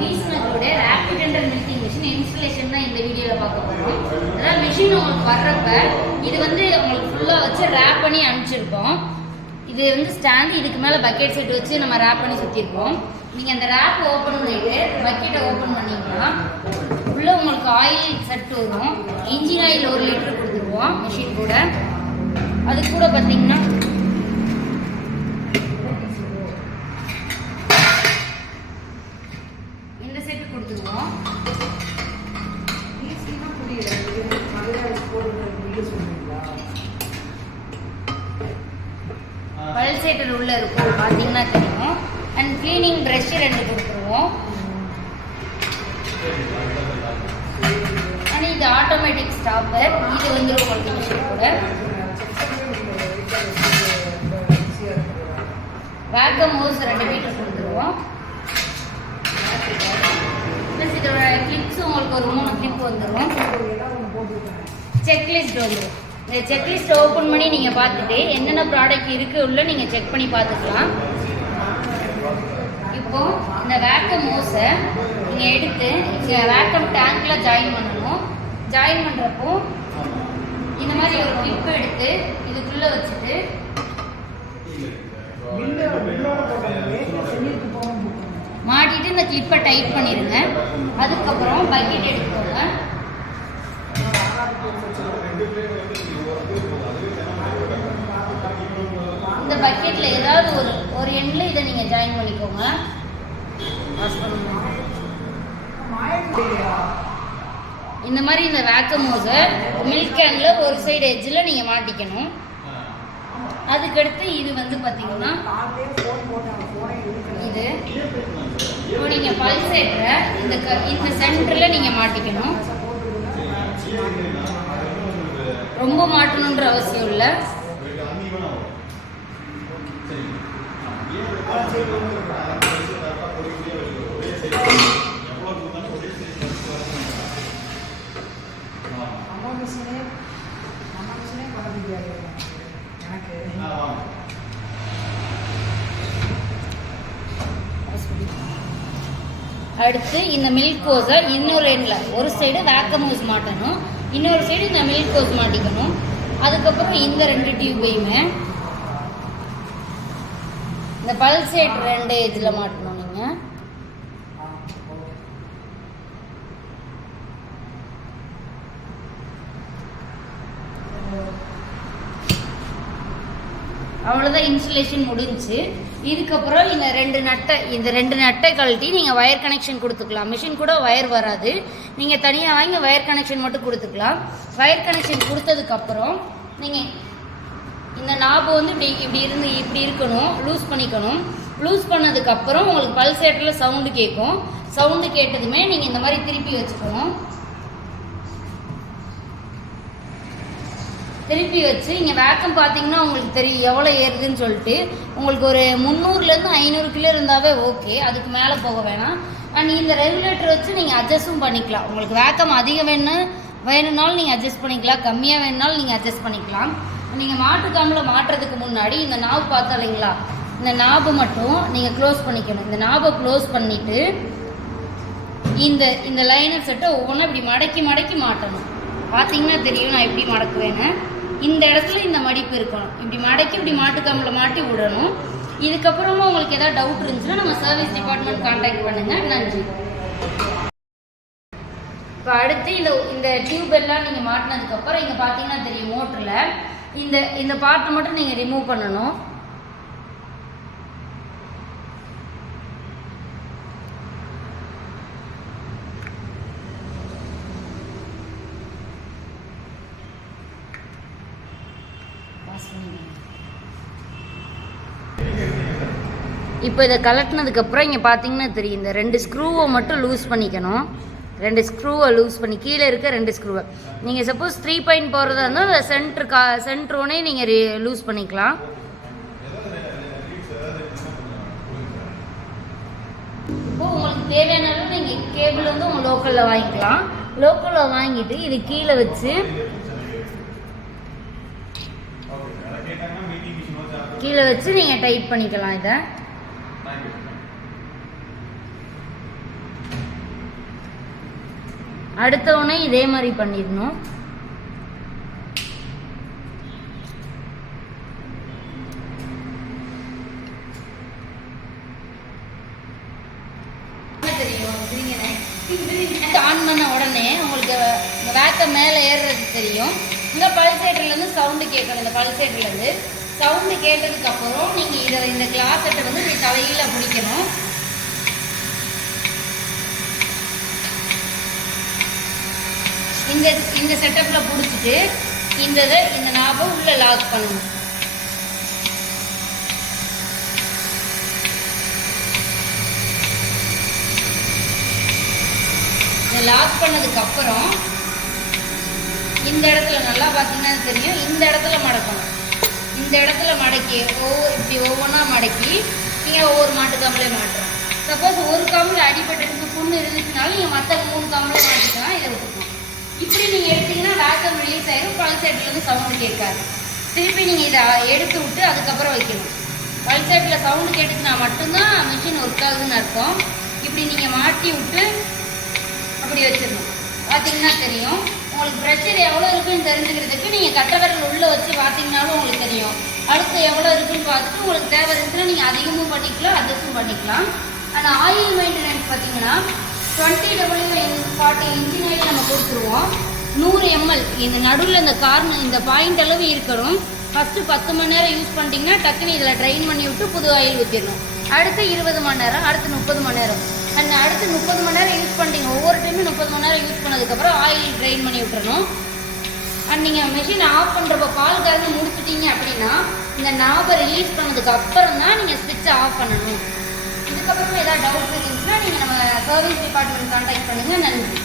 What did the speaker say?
வீஸ்னரோட rapid tender milking machine installation தான் இந்த வீடியோவில் பார்க்க போகிறோம். அதாவது மிஷின் உங்களுக்கு வர்றப்ப இது வந்து உங்களுக்கு ஃபுல்லாக வச்சு ரேப் பண்ணி அனுப்பிச்சிருக்கோம். இது வந்து ஸ்டாண்டு, இதுக்கு மேலே பக்கெட் செட் வச்சு நம்ம ரேப் பண்ணி சுற்றிருக்கோம். நீங்கள் அந்த ரேப் ஓப்பன் பண்ணிவிட்டு பக்கெட்டை ஓப்பன் பண்ணிங்கன்னா உள்ளே உங்களுக்கு ஆயில் செட் வரும். இன்ஜின் ஆயில் 1 லிட்டர் கொடுத்துருவோம் மிஷின் கூட. அது கூட பார்த்தீங்கன்னா இந்த செட்டு கொடுத்துருவோம். பல்சேட்டர் உள்ள இருக்கும் பார்த்தீங்கன்னா தெரியும். அண்ட் கிளீனிங் ப்ரஷ் 2 கொடுத்துருவோம். அண்ட் இது ஆட்டோமேட்டிக் ஸ்டாப்பர், இது வந்து உங்களுக்கு மிஷின் கூட. வேக்கம் ஹோஸ் 2 மீட்டர் கொடுத்துருவோம். ப்ளஸ் இதோட கிளிப்ஸ் உங்களுக்கு ஒரு 3 கிளிப் வந்துடும். செக்லிஸ்ட் வந்துடும். இந்த செக்லிஸ்ட் ஓப்பன் பண்ணி நீங்கள் பார்த்துட்டு என்னென்ன ப்ராடக்ட் இருக்குது உள்ள நீங்கள் செக் பண்ணி பார்த்துக்கலாம். இப்போது இந்த வேக்கம் ஹோஸை நீங்கள் எடுத்து இங்கே வேக்கம் டேங்க்கில் ஜாயின் பண்ணணும். ஜாயின் பண்ணுறப்போ இந்த மாதிரி ஒரு கிளிப் எடுத்து இதுக்குள்ளே வச்சுட்டு மாட்டிட்டு இந்த கிளிப்பை டைட் பண்ணிடுங்க. அதுக்கப்புறம் பக்கெட் எடுத்துக்கோங்க. இந்த பக்கெட்டில் ஏதாவது ஒரு எண்ணில் இதை நீங்கள் ஜாயின் பண்ணிக்கோங்க. இந்த மாதிரி இந்த வேக்கம் ஹோஸை மில்க் கேனில் ஒரு சைடு எட்ஜில் நீங்கள் மாட்டிக்கணும். அதுக்கடுத்து இது வந்து பார்த்தீங்கன்னா இது இப்போ நீங்கள் பல்சேட்டரை இந்த சென்டரில் நீங்கள் மாட்டிக்கணும். ரொம்ப மாட்டணுன்ற அவசியம் இல்லை. அடுத்து இந்த மில்க் ஹோஸை இன்னொரு எண்ணில் ஒரு சைடு வேக்கம் ஹோஸ் மாட்டணும், இன்னொரு சைடு இந்த மில்க் ஹோஸ் மாட்டிக்கணும். அதுக்கப்புறம் இந்த 2 டியூபையுமே இந்த பல்சேட் 2 எஜ்ஜில் மாட்டணும். நீங்கள் அவ்வளோதான், இன்ஸ்டலேஷன் முடிஞ்சு. இதுக்கப்புறம் இந்த 2 நட்டை கழட்டி நீங்கள் வயர் கனெக்ஷன் கொடுத்துக்கலாம். மிஷின் கூட வயர் வராது, நீங்கள் தனியாக வாங்கி வயர் கனெக்ஷன் மட்டும் கொடுத்துக்கலாம். வயர் கனெக்ஷன் கொடுத்ததுக்கப்புறம் நீங்கள் இந்த நாபு வந்து இப்படி இருக்கணும், லூஸ் பண்ணிக்கணும். லூஸ் பண்ணதுக்கப்புறம் உங்களுக்கு பல்சேட்டரில் சவுண்டு கேட்கும். சவுண்டு கேட்டதுமே நீங்கள் இந்த மாதிரி திருப்பி வச்சுக்கணும். திருப்பி வச்சு இங்கே வேக்கம் பார்த்தீங்கன்னா உங்களுக்கு தெரியும் எவ்வளோ ஏறுதுன்னு சொல்லிட்டு. உங்களுக்கு ஒரு 300லேருந்து 500 கிலோ இருந்தாவே ஓகே, அதுக்கு மேலே போக வேணாம். அண்ட் இந்த ரெகுலேட்டர் வச்சு நீங்கள் அட்ஜஸ்ட்டும் பண்ணிக்கலாம். உங்களுக்கு வேக்கம் அதிகம் வேணும்னாலும் நீங்கள் அட்ஜஸ்ட் பண்ணிக்கலாம், கம்மியாக வேணுனாலும் நீங்கள் அட்ஜஸ்ட் பண்ணிக்கலாம். நீங்கள் மாட்டுக்காமில் மாட்டுறதுக்கு முன்னாடி இந்த நாபு பார்த்தா இல்லைங்களா, இந்த நாபை மட்டும் நீங்கள் க்ளோஸ் பண்ணிக்கணும். இந்த நாபை க்ளோஸ் பண்ணிவிட்டு இந்த லைனர் செட்டை ஒவ்வொன்றா இப்படி மடக்கி மாட்டணும். பார்த்தீங்கன்னா தெரியும் நான் எப்படி மடக்குவேன்னு. இந்த இடத்துல இந்த மடிப்பு இருக்கணும். இப்படி மடக்கி இப்படி மாட்டுக்காமில் மாட்டி விடணும். இதுக்கப்புறமா உங்களுக்கு ஏதாவது டவுட் இருந்துச்சுன்னா நம்ம சர்வீஸ் டிபார்ட்மெண்ட் கான்டாக்ட் பண்ணுங்கள். நன்றி. இப்போ அடுத்து இந்த டியூப் எல்லாம் நீங்கள் மாட்டினதுக்கப்புறம் இங்கே பார்த்தீங்கன்னா தெரியும் மோட்டரில் இந்த பார்ட்டை மட்டும் நீங்கள் ரிமூவ் பண்ணணும். இப்போ இதை கலட்டினதுக்கப்புறம் இங்கே பார்த்தீங்கன்னா தெரியும் இந்த 2 ஸ்க்ரூவை மட்டும் லூஸ் பண்ணிக்கணும். 2 ஸ்க்ரூவை லூஸ் பண்ணி கீழே இருக்க 2 ஸ்க்ரூவை நீங்கள் சப்போஸ் 3 பாயிண்ட் போகிறதா இருந்தால் சென்ட்ரோனே நீங்கள் லூஸ் பண்ணிக்கலாம். இப்போது உங்களுக்கு தேவையான அளவு நீங்கள் கேபிள் வந்து உங்கள் லோக்கலில் வாங்கிக்கலாம். லோக்கலில் வாங்கிட்டு இது கீழே வச்சு நீங்கள் டைட் பண்ணிக்கலாம். இதை அடுத்தவொடனே இதே மாதிரி பண்ணிடணும். ஆன் பண்ண உடனே உங்களுக்கு வேக்க மேலே ஏறுறது தெரியும். இந்த பல்சேட்டர்லேருந்து சவுண்டு கேட்கணும். இந்த பல்சேட்டர்லேருந்து சவுண்டு கேட்டதுக்கு அப்புறம் நீங்கள் இந்த கிளாஸ் செட்டை வந்து இப்படி தலையில் பிடிக்கணும். இந்த செட்டப்பில் பிடிச்சிட்டு இந்த நாபை உள்ள லாக் பண்ணணும். லாக் பண்ணதுக்கு அப்புறம் இந்த இடத்துல நல்லா பார்த்தீங்கன்னா தெரியும். இந்த இடத்துல மடக்கணும். இந்த இடத்துல மடக்கி இப்படி ஒவ்வொன்றா மடக்கி நீங்கள் ஒவ்வொரு மாட்டுக்காமலே மாட்டுறோம். சப்போஸ் ஒரு காமில் அடிபட்டுக்கு புண்ணு இருந்துச்சுனாலும் நீங்கள் மற்ற 3 காமில் மாட்டிக்கலாம். இதை விட்டுக்கணும். இப்படி நீங்கள் எடுத்தீங்கன்னா வேக்கம் ரிலீஸ் ஆகிடும். பல்சேட்டிலேருந்து சவுண்டு கேட்காது. திருப்பி நீங்கள் இதை எடுத்து விட்டு அதுக்கப்புறம் வைக்கணும். பல்சேட்டில் சவுண்டு கேட்டுச்சுன்னா மட்டும்தான் மிஷின் ஒர்க் ஆகுதுன்னு அர்த்தம். இப்படி நீங்கள் மாட்டி விட்டு அப்படி வச்சிடணும். பார்த்தீங்கன்னா தெரியும். உங்களுக்கு ப்ரெஷர் எவ்வளோ இருக்குன்னு தெரிஞ்சுக்கிறதுக்கு நீங்கள் கட்டவரல் உள்ளே வச்சு பார்த்தீங்கன்னாலும் உங்களுக்கு தெரியும். அடுத்து எவ்வளோ இருக்குன்னு பார்த்துட்டு உங்களுக்கு தேவை இருந்துச்சுன்னா நீங்கள் அதிகமும் பண்ணிக்கலாம், அட்ஜஸ்டும் பண்ணிக்கலாம். ஆனால் ஆயில் மெயின்டெனன்ஸ் பார்த்தீங்கன்னா 20W40 இன்ஜின் ஆயில் நம்ம கொடுத்துருவோம். 100 ml இந்த நடுவில் இந்த பாயிண்ட் அளவு இருக்கணும். ஃபஸ்ட்டு 10 மணி நேரம் யூஸ் பண்ணிட்டீங்கன்னா டக்குன்னு இதில் ட்ரைன் பண்ணி விட்டு புது ஆயில் ஊற்றிடணும். அடுத்து 20 மணி நேரம், அடுத்து 30 மணி நேரம். அண்ட் அடுத்து 30 மணி நேரம் யூஸ் பண்ணிட்டீங்க. ஒவ்வொரு டைமும் 30 மணி நேரம் யூஸ் பண்ணதுக்கப்புறம் ஆயில் ட்ரைன் பண்ணி விட்டுறணும். அண்ட் நீங்கள் மிஷின் ஆஃப் பண்ணுறப்போ பால் கறந்து முடிச்சிட்டிங்க அப்படின்னா இந்த நாபை ரிலீஸ் பண்ணதுக்கு அப்புறம் தான் நீங்கள் ஸ்விட்சை ஆஃப் பண்ணணும். இதுக்கப்புறமா ஏதாவது டவுட் இருந்துச்சுன்னா நீங்கள் நம்ம சர்வீஸ் டிபார்ட்மெண்ட் கான்டாக்ட் பண்ணுங்கள். நன்றி.